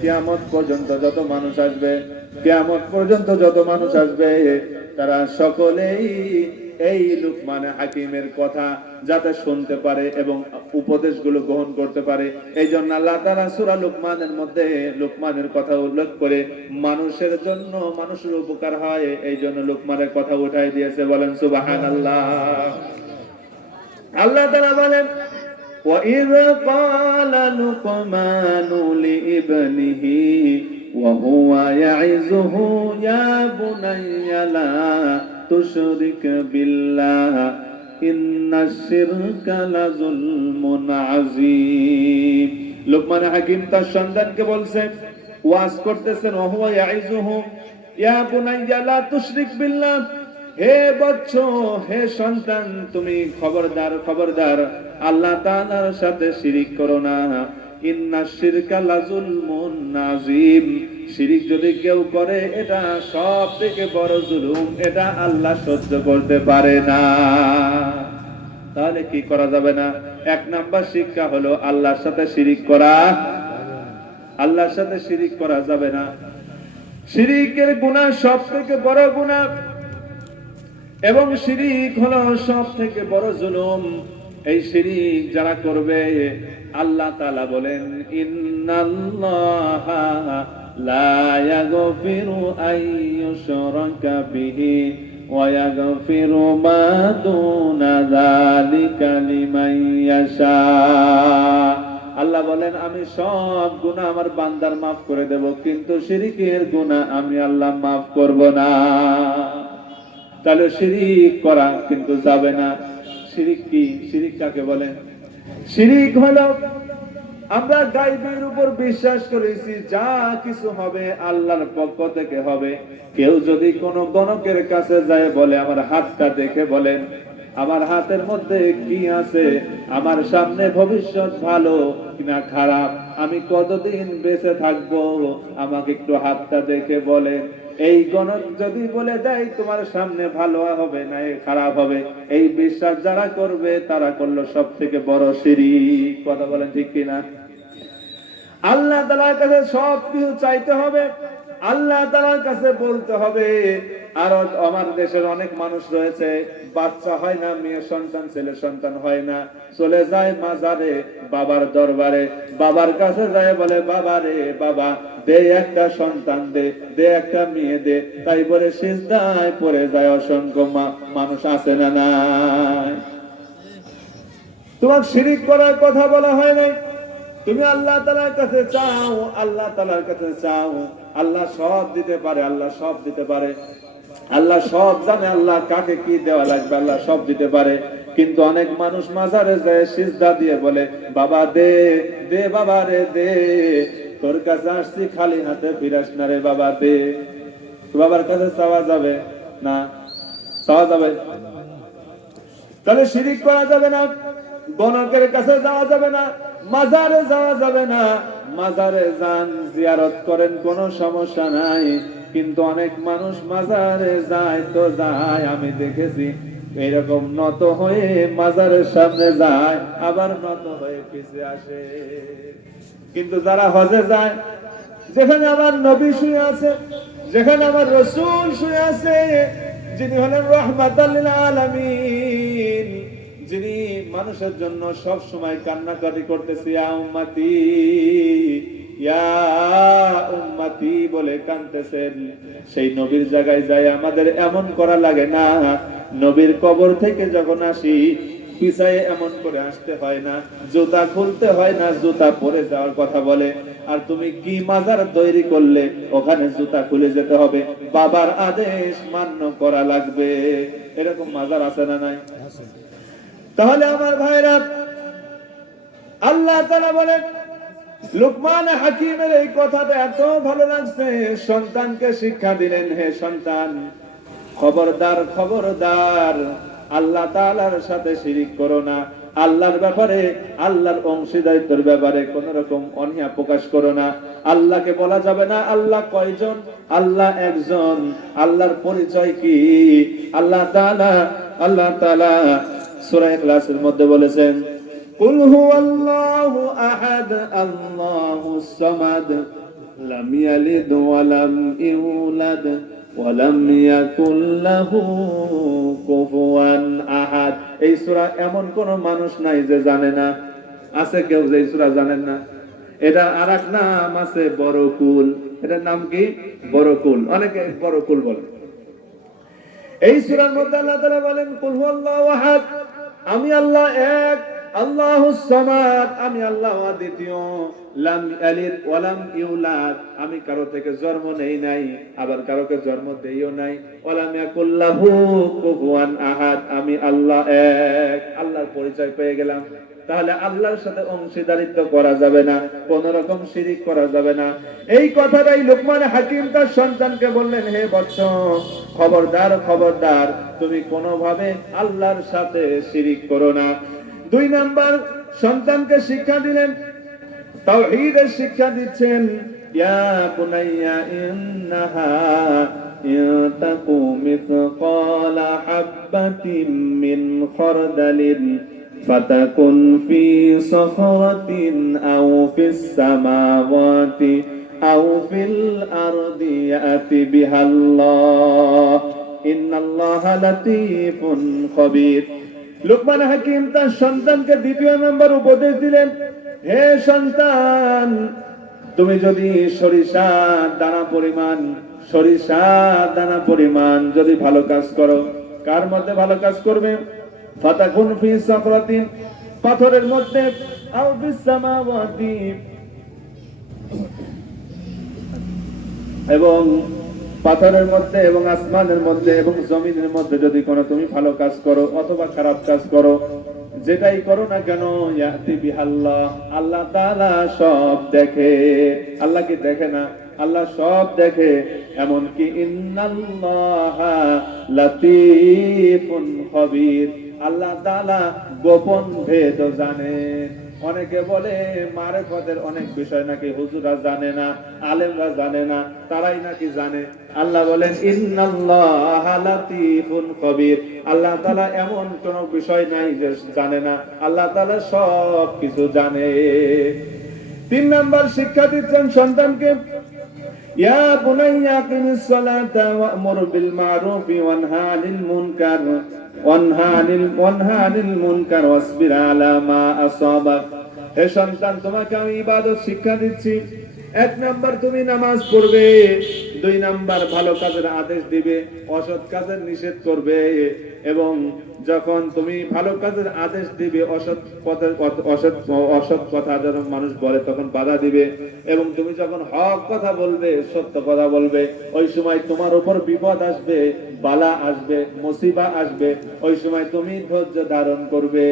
কিয়ামত পর্যন্ত যত মানুষ আসবে, কিয়ামত পর্যন্ত যত মানুষ আসবে, তারা সকলেই এই লোকমান হাকিমের কথা যাতে শুনতে পারে এবং উপদেশগুলো গ্রহণ করতে পারে। এই জন্য আল্লাহ তাআলা সূরা লোকমানের মধ্যে লোকমানের কথা উল্লেখ করে মানুষের জন্য, মানুষের উপকার হয়, এই জন্য লোকমানের কথা উঠাই দিয়েছে। বলেন সুবহানাল্লাহ। আল্লাহ তাআলা বলেন وَإِذْ قَالَ لُقْمَانُ لِابْنِهِ وَهُوَ يَعِظُهُ يَا بُنَيَّ لَا تُشْرِكْ بِاللَّهِ إِنَّ الشِّرْكَ لَظُلْمٌ عَظِيمٌ। লোকমান হাকিম তার সন্তানকে বলছে, ওয়াজ করতেছেন, وَهُوَ يَعِظُهُ يَا بُنَيَّ لَا تُشْرِكْ بِاللَّهِ, হে বৎস, হে সন্তান, তুমি খবরদার খবরদার আল্লাহ তাআলার সাথে শিরিক করো না। ইন্নাশ শিরকা লাযুলমুন আযীম, শিরিক যদি কেউ করে এটা সবথেকে বড় জুলুম, এটা আল্লাহ সহ্য করতে পারে না। তাহলে কি করা যাবে না? 1 নাম্বার শিক্ষা হলো আল্লাহর সাথে শিরিক করা, আল্লাহর সাথে শিরিক করা যাবে না। শিরিকের গুনাহ সবথেকে বড় গুনাহ এবং শিরিক হলো সবথেকে বড় জুলুম। এই শিরিক যারা করবে, আল্লাহ তাআলা বলেন, ইন্নাল্লাহা লা ইয়াগফিরু আইয়ুশরাকা বিহি ওয়া ইয়াগফিরু মা দুনা যালিকা লিমান ইয়াশা। আল্লাহ বলেন, আমি সব গুনাহ আমার বান্দার maaf করে দেব, কিন্তু শিরিকের গুনাহ আমি আল্লাহ maaf করব না। তাহলে শিরিক করা কিন্তু যাবে না। শিরিক কি? শিরিক কাকে বলে? শিরিক হলো আমরা গায়বের উপর বিশ্বাস করেছি, যা কিছু হবে আল্লাহর পক্ষ থেকে হবে। কেউ যদি কোনো গণকের কাছে যায় বলে, আমার হাতটা দেখে বলেন আমার হাতের মধ্যে কি আছে, আমার সামনে ভবিষ্যৎ ভালো কিনা খারাপ, আমি কতদিন বেঁচে থাকবো, আমাকে একটু হাতটা দেখে বলে। এই গণক যদি বলে দেয় তোমার সামনে ভালো হবে না খারাপ হবে, এই বিশ্বাস যারা করবে তারা করলো সব থেকে বড় শিরিক। কথা বলেন ঠিক কিনা? আল্লাহ তাআলার কাছে সব কিছু চাইতে হবে, আল্লাহ তাআলার কাছে বলতে হবে। আর আমার দেশের অনেক মানুষ রয়েছে, বাচ্চা হয় না, মেয়ে সন্তান ছেলে সন্তান হয় না, চলে যায় মাজারে, বাবার দরবারে, বাবার কাছে যায় বলে, বাবা রে বাবা দে একটা সন্তান দে, দে একটা মেয়ে দে, তাই বলে সিজদায় পড়ে যায় অসংখ্য মানুষ। আছে না নাই? তোমার শিরিক করার কথা বলা হয় নাই, তুমি আল্লাহ তাআলার কাছে চাও, আল্লাহ তাআলার কাছে চাও। আল্লাহ সব দিতে পারে, আল্লাহ সব দিতে পারে, আল্লাহ সব জানে, আল্লাহ কাকে কি দেওয়া লাগবে আল্লাহ সব দিতে পারে। কিন্তু অনেক মানুষ মাজারে যায় সিজদা দিয়ে বলে, বাবা দে দে, বাবা রে দে, তোর কাছে আসছি খালি হাতে ফিরাস না রে বাবা দে। বাবার কাছে চাওয়া যাবে না? চাওয়া যাবে? তাহলে শিরিক করা যাবে না, গণকের কাছে যাওয়া যাবে না, মাজারে যাওয়া যাবে না। মাজারে যান, জিয়ারত করেন, কোনো সমস্যা নাই, কিন্তু অনেক মানুষ মাজারে যায় তো যায়, আমি দেখেছি এইরকম নত হয়ে মাজারের সামনে যায়, আবার নত হয়ে পিছিয়ে আসে। কিন্তু যারা হজে যায়, যেখানে আমার নবী শুয়ে আছে, যেখানে আমার রাসূল শুয়ে আছে, যিনি হলেন রাহমাতাল লিল আলামিন, যিনি মানুষের জন্য সব সময় কান্নাকাটি করতেছে, ইয়া উম্মতি ইয়া উম্মতি বলে কাঁদতেছেন, সেই নবীর জায়গায় যায় আমাদের এমন করা লাগে না? নবীর কবর থেকে যখন আসি পিছায়ে এমন করে আসতে হয় না, জুতা খুলতে হয় না, জুতা পরে যাওয়ার কথা বলে। আর তুমি কি মাজার তৈরি করলে ওখানে জুতা খুলে যেতে হবে, বাবার আদেশ মান্য করা লাগবে। এরকম মাজার আছে না নাই? তাহলে আমার ভাইরা, আল্লাহ তাআলা বলেন, লুকমান হাকিমের এই কথাটা এত ভালো লাগছে, সন্তানকে শিক্ষা দিলেন, হে সন্তান, খবরদার খবরদার, আল্লাহ তাআলার সাথে শিরিক করো না। আল্লাহর ব্যাপারে, আল্লাহর অংশীদারিত্বের ব্যাপারে কোন রকম অনীহা প্রকাশ করো না। আল্লাহকে বলা যাবে না আল্লাহ কয়জন, আল্লাহ একজন। আল্লাহর পরিচয় কি? আল্লাহ তাআলা সূরা ইখলাসের মধ্যে বলেছেন, কুল হুয়াল্লাহু আহাদ আল্লাহুস সামাদ লাম ইয়ালিদ ওয়া লাম ইউলাদ ওয়া লাম ইয়াকুল লাহু কুফুয়ান আহাদ। এই সূরা এমন কোন মানুষ নাই যে জানে না। আছে কেউ যে এই সূরা জানেন না? এটা আরেক নাম আছে বড়কুল। এটার নাম কি? বড়কুল। অনেকে বড়কুল বলে। এই সূরার মধ্যে আল্লাহ তাআলা বলেন, কুল হুয়াল্লাহু আহাদ, আমি আল্লাহ এক, আল্লাহুস সামাদ, আমি আল্লাহ দ্বিতীয়, লাম ইয়ালিদ ওয়া লাম ইউলাদ, আমি কারো থেকে জন্ম নেই নাই, আবার কারোকে জন্ম দেইও নাই, ওয়া লাম ইয়াকুল লাহু কুফুয়ান আহাদ, আমি আল্লাহ এক। আল্লাহর পরিচয় পেয়ে গেলাম। তাহলে আল্লাহর সাথে অংশীদারিত্ব করা যাবে না, কোন রকম শিরিক করা যাবে না। এই কথাটাই লুকমান হাকিম তার সন্তানকে বললেন, হে বৎস, খবরদার খবরদার, তুমি কোনোভাবে আল্লাহর সাথে শিরিক করো না। 2 নাম্বার, সন্তানকে শিক্ষা দিলেন, তাওহীদের শিক্ষা দিচ্ছেন। ইয়া বুনাইয়া ইন্নাহা ইয়াতাকু মিসকালা হাববাতিন মিন খারদালিন ফাতাকুন ফি সাখরাতিন আও ফিস সামাওয়াতি আও ফিল আরদি ইয়াতি বিহাল্লাহ ইন্নাল্লাহা লাতীফুন খবীর। লুকমান হাকিম তার সন্তানকে 2 নম্বর উপদেশ দিলেন, হে সন্তান, তুমি যদি সরিষা দানা পরিমাণ যদি ভালো কাজ করো, কার মধ্যে ভালো কাজ করবে? ফাতাকুন ফি সাখরাতিন, পাথরের মধ্যে, আও ফিস সামাওয়াতি, এবং পাথরের মধ্যে এবং আসমানের মধ্যে এবং জমিনের মধ্যে যদি কোনো তুমি ভালো কাজ করো অথবা খারাপ কাজ করো, যেটাই করো না কেন, ইয়াতি বিহাল্লাহ, আল্লাহ তাআলা সব দেখে। আল্লাহ কি দেখে না? আল্লাহ সব দেখে। এমনকি ইন্নাল্লাহা লাতীফুন খবীর, আল্লাহ তাআলা গোপন ভেদ জানে। অনেকে বলে মারেফতের অনেক বিষয় নাকি হুজুররা জানে না, আলেমরা জানে না, তারাই নাকি জানে। আল্লাহ বলেন ইন্নাল্লাহা লাতীফুন খবীর, আল্লাহ তাআলা এমন কোন বিষয় নাই যে জানে না, আল্লাহ তাআলা সব কিছু জানে। 3 নাম্বার শিক্ষা দিচ্ছেন সন্তানকে, ইয়া বুনাইয়া আকিমিস সালাতা ওয়া'মুর বিল মা'রুফি ওয়ানহা আনিল মুনকার ওয়ানহা আনিল মুনকার ওয়াসবির আলা মা আসাবাক। হে সন্তান, তোমাকে আমি ইবাদত শিক্ষা দিচ্ছি। 1 নাম্বার তুমি নামাজ পড়বে, 2 নাম্বার ভালো কাজের আদেশ দিবে, অসৎ কাজের নিষেধ করবে, এবং যখন তুমি ভালো কাজের আদেশ দিবে, অসৎ কথা যখন মানুষ বলে তখন বাধা দিবে, এবং তুমি যখন হক কথা বলবে, সত্য কথা বলবে, ওই সময় তোমার উপর বিপদ আসবে, বালা আসবে, মুসিবা আসবে, ওই সময় তুমি ধৈর্য ধারণ করবে।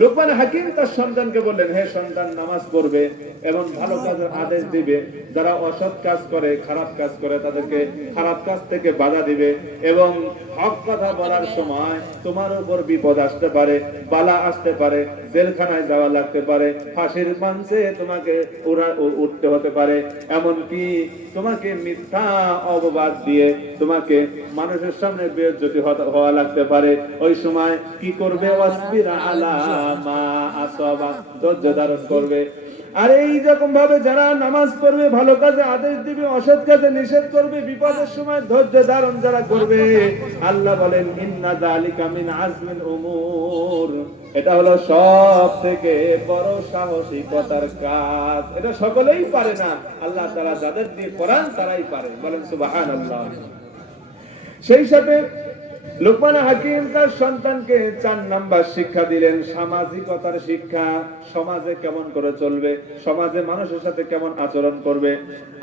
লুকমান হাকিম তার সন্তানকে বললেন, হে সন্তান, নামাজ পড়বে এবং ভালো কাজের আদেশ দিবে, যারা অসৎ কাজ করে, খারাপ কাজ করে, তাদেরকে খারাপ কাজ থেকে বাধা দিবে, এবং হক কথা বলার সময় তোমার উপর বিপদ আসতে পারে, বালা আসতে পারে, জেলখানায় যাওয়া লাগতে পারে, ফাঁসির মঞ্চে তোমাকে উঠতে হতে পারে, এমনকি তোমাকে মিথ্যা অপবাদ দিয়ে তোমাকে মানুষের সামনে বেইজ্জতি হওয়া লাগতে পারে। ওই সময় কি করবে? ওয়াসবির আলা মা আসাবা, ধৈর্য ধারণ করবে। আর এই রকম ভাবে যারা নামাজ পড়বে, ভালো কাজে আদেশ দিবে, অসৎ কাজে নিষেধ করবে, বিপদের সময় ধৈর্য ধারণ যারা করবে, আল্লাহ বলেন ইন্না যালিকা মিন আজমিল উমুর, এটা হলো সব থেকে বড় সাহসিকতার কাজ। এটা সকলেই পারে না, আল্লাহ তাআলা যাদের দিয়ে করান তারাই পারে। বলেন সুবহানাল্লাহ। সেই সাথে লুকমান হাকিম তার সন্তানকে 4 নাম্বার শিক্ষা দিলেন, সামাজিকতার শিক্ষা। সমাজে কেমন করে চলবে, সমাজে মানুষের সাথে কেমন আচরণ করবে।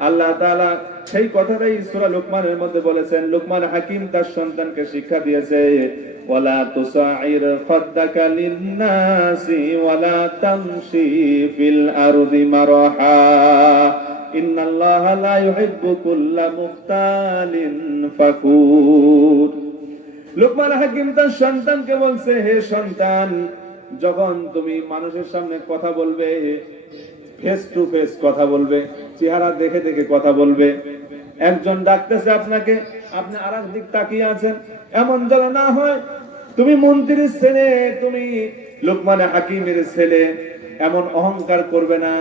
আল্লাহ তাআলা সেই কথাটাই সূরা লুকমানের মধ্যে বলেছেন। লুকমান হাকিম তার সন্তানকে শিক্ষা দিয়েছে, ওয়ালা তুসাইর খাদ্দাকা লিন-নাসি ওয়ালা তামশি ফিল আরদি মারহা ইন্নাল্লাহা লা ইউহিব্বু কুল্লা মুখতালিন ফাকুর। লুকমান হাকিম তার সন্তানকে বলছে, হে সন্তান, যখন তুমি মানুষের সামনে কথা বলবে, ফেস টু ফেস কথা বলবে, চেহারা দেখে দেখে কথা বলবে। একজন ডাকতেছে আপনাকে, আপনি আরেক দিক তাকিয়ে আছেন, এমন যেন না হয় তুমি মন্ত্রীর ছেলে, তুমি লুকমান হাকিমের ছেলে। এমন অহংকার করবে না।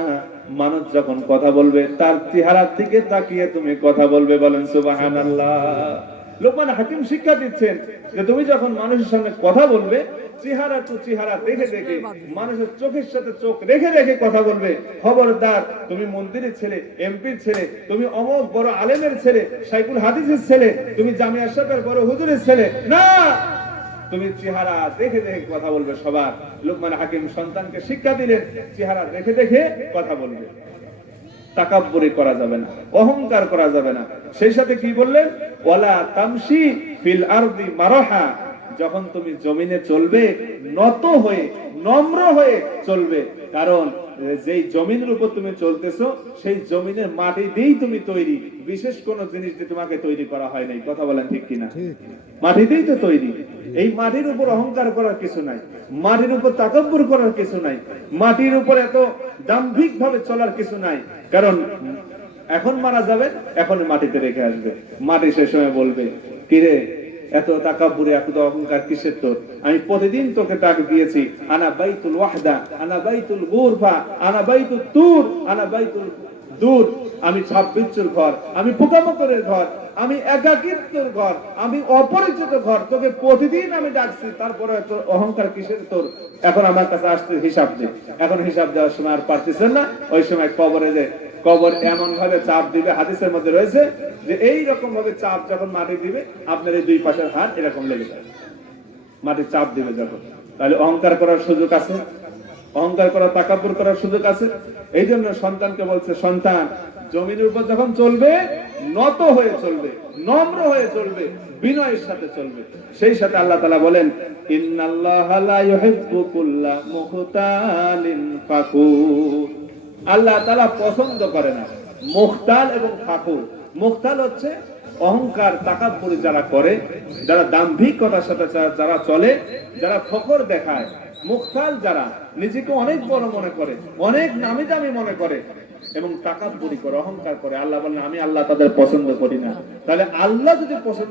মানুষ যখন কথা বলবে তার চেহারার দিকে তাকিয়ে তুমি কথা বলবে। বলেন সুবহানাল্লাহ। লুকমান হাকিম শিক্ষা দিচ্ছেন যে তুমি যখন মানুষের সামনে কথা বলবে, চেহারা টু চেহারা দেখে দেখে, মানুষের চোখের সাথে চোখ রেখে রেখে কথা বলবে। খবরদার, তুমি মন্দিরের ছেলে, এমপির ছেলে, তুমি অমুক বড় আলেমের ছেলে, শাইখুল হাদিসের ছেলে, তুমি জামিয়া শরীফের বড় হুজুরের ছেলে না, তুমি চেহারা দেখে দেখে কথা বলবে সবার। লুকমান হাকিম সন্তানকে শিক্ষা দিলেন, চেহারা দেখে দেখে কথা বলবে। তাকাব্বুরি করা যাবে না, অহংকার করা যাবে না। সেই সাথে কি বললেন, ওয়ালা তামশি ফিল আরদি মারহা, যখন তুমি জমিনে চলবে নত হয়ে, নম্র হয়ে চলবে। কারণ যেই জমিনের উপর তুমি চলতেছো, সেই জমিনের মাটি দিয়েই তুমি তৈরি, বিশেষ কোন জিনিস দিয়ে তোমাকে তৈরি করা হয় নাই। কথা বলেন ঠিক কিনা? মাটি দিয়েই তো তৈরি। এই মাটির উপর অহংকার করার কিছু নাই, মাটির উপর তাকাব্বুর করার কিছু নাই, মাটির উপর এত দাম্ভিক ভাবে চলার কিছু নাই। কারণ এখন মারা যাবে, এখন মাটিতে রেখে আসবে। মাটি সে সময় বলবে, কিরে এত তাকাব্বুরি, এত অহংকার কিসের তোর? আমি প্রতিদিন তোকে ডাক দিয়েছি, আনা বাইতুল ওয়াহদা, আনা বাইতুল গুরফা, আনা বাইতুত তুর, আনা বাইতুল দূর। আমি ছাপবিচ্ছুর ঘর, আমি পোকামাকড়ের ঘর, আমি একাকিত্বের ঘর, আমি অপরিচিত ঘর। তোকে প্রতিদিন আমি ডাকছি, তারপরে তোর অহংকার কিসের তোর? এখন আমার কাছে আসছে হিসাব দে। এখন হিসাব দেওয়ার সময় আর পারতেছেন না, ওই সময় কবরে যে কবর এমন ভাবে চাপ দিবে, হাদিসের মধ্যে রয়েছে যে এই রকম ভাবে চাপ যখন মাটি দিবে, আপনার এই দুই পাশের হাত এরকম লেগে যাবে, মাটি চাপ দিবে যখন। তাহলে অহংকার করার সুযোগ আছে, অহংকার করা, তাকাব্বুর করার সুযোগ আছে। এই জন্য সন্তানকে বলছে, সন্তান জমিনের উপর যখন চলবে নত হয়ে চলবে, নম্র হয়ে চলবে, বিনয়ের সাথে চলবে। সেই সাথে আল্লাহ তাআলা বলেন, ইন্নাল্লাহা লা ইউহিব্বু কুল্লা মুখতালিন ফাকুর। আল্লাহ তাআলা পছন্দ করে না মুখতাল এবং ফাকুর। মুখতাল হচ্ছে অহংকার, তাকাব্বুর যারা করে, যারা দাম্ভিকতার সাথে যারা চলে, যারা ফখর দেখায়। মুখতাল যারা নিজেকে অনেক বড় মনে করে, অনেক নামি দামি মনে করে এবং তাকাব্বুরি করে, অহংকার করে। আল্লাহ বলেন, আমি আল্লাহ তাদের পছন্দ করি না। তাহলে আল্লাহ যদি পছন্দ